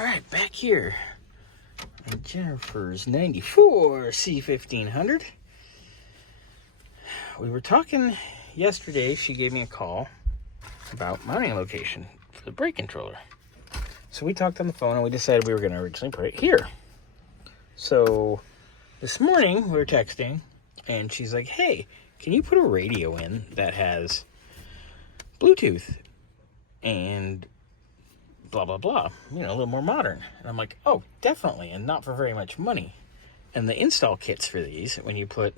All right, back here on Jennifer's 94 C1500. We were talking yesterday. She gave me a call about mounting location for the brake controller. So we talked on the phone and we decided we were going to originally put it here. So this morning we were texting and she's like, hey, can you put a radio in that has Bluetooth and blah, blah, blah, you know, a little more modern. And I'm like, oh, definitely, and not for very much money. And the install kits for these, when you put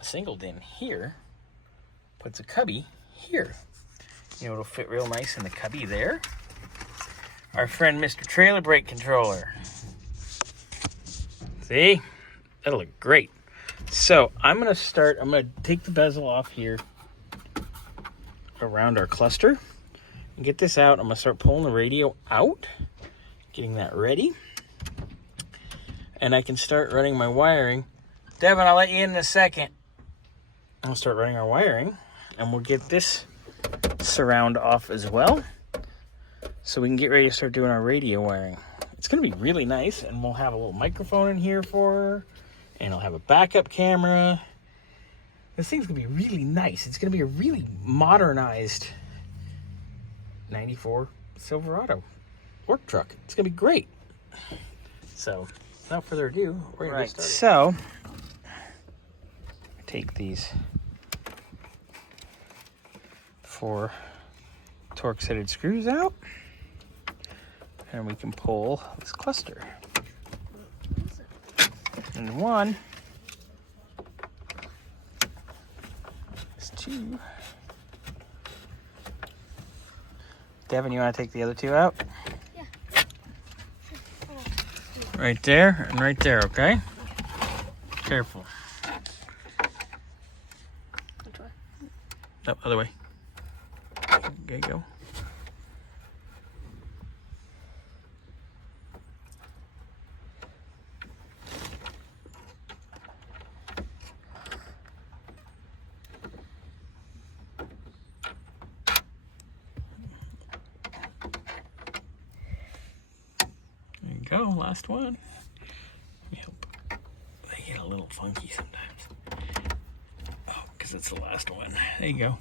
a single in here, puts a cubby here. You know, it'll fit real nice in the cubby there. Our friend Mr. Trailer Brake Controller. See? That'll look great. So I'm going to take the bezel off here around our cluster and get this out. I'm going to start pulling the radio out, getting that ready. And I can start running my wiring. Devin, I'll let you in a second. I'll start running our wiring and we'll get this surround off as well, so we can get ready to start doing our radio wiring. It's going to be really nice, and we'll have a little microphone in here for her, and I'll have a backup camera. This thing's going to be really nice. It's going to be a really modernized 94 Silverado work truck. It's going to be great. So, without further ado, we're going to get started. So, take these 4 Torx-headed screws out, and we can pull this cluster. And 1, there's 2. Devin, you want to take the other 2 out? Yeah. Right there and right there, okay? Careful. Which way? No, other way. Okay, go. There you go, last one. Let me hope. They get a little funky sometimes. Oh, because it's the last one. There you go.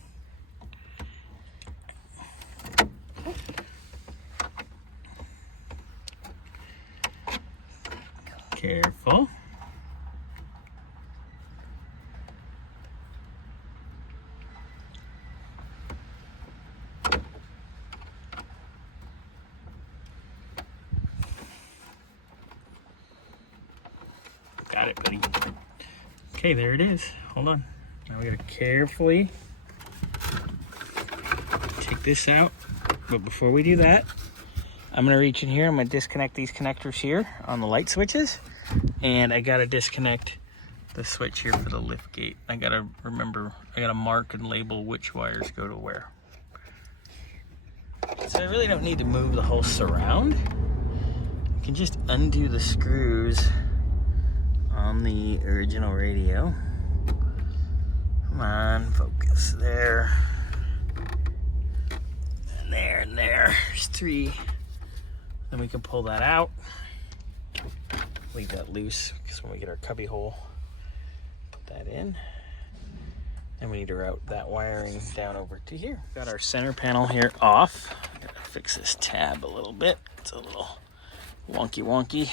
Careful. Got it, buddy. Okay, there it is. Hold on. Now we gotta carefully take this out. But before we do that, I'm gonna reach in here. I'm gonna disconnect these connectors here on the light switches. And I gotta disconnect the switch here for the lift gate. I gotta remember, I gotta mark and label which wires go to where. So I really don't need to move the whole surround. I can just undo the screws on the original radio. Come on, focus. There. And there, and there. There's 3. Then we can pull that out. Leave that loose, because when we get our cubby hole, put that in. And we need to route that wiring down over to here. Got our center panel here off. Gotta fix this tab a little bit. It's a little wonky,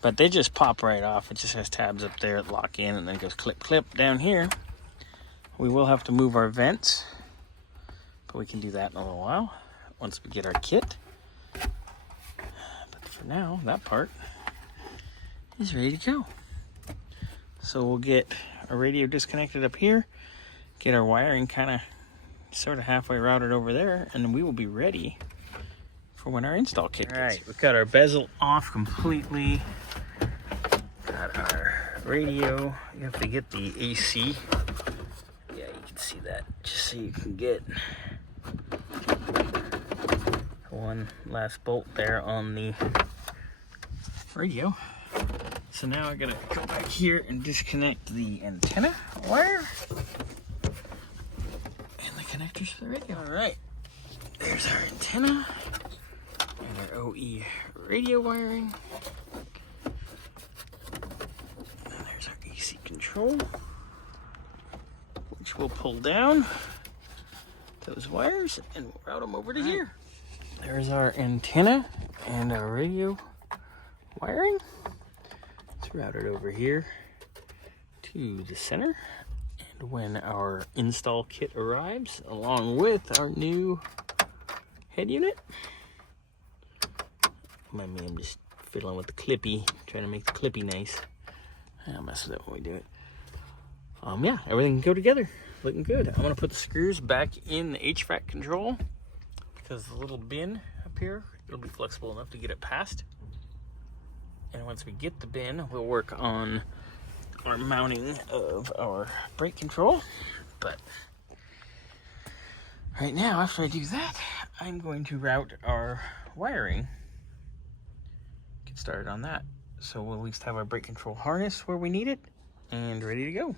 but they just pop right off. It just has tabs up there that lock in, and then it goes clip down here. We will have to move our vents, but we can do that in a little while once we get our kit. But for now, that part is ready to go. So we'll get our radio disconnected up here, get our wiring kind of sort of halfway routed over there, and then we will be ready for when our install kit gets. All right, we've got our bezel off completely. Got our radio. You have to get the AC. Yeah, you can see that, just so you can get one last bolt there on the radio. So now I gotta come back here and disconnect the antenna wire and the connectors for the radio. All right, there's our antenna and our OE radio wiring. And there's our AC control, which we'll pull down those wires and we'll route them over to here. There's our antenna and our radio wiring. Let's route it over here to the center. And when our install kit arrives, along with our new head unit, mind me, I'm just fiddling with the clippy, trying to make the clippy nice. I'll mess with it when we do it. Yeah, everything can go together. Looking good. I'm gonna put the screws back in the HVAC control because the little bin up here, it'll be flexible enough to get it past. And once we get the bin, we'll work on our mounting of our brake control. But right now, after I do that, I'm going to route our wiring. Get started on that. So we'll at least have our brake control harness where we need it and ready to go.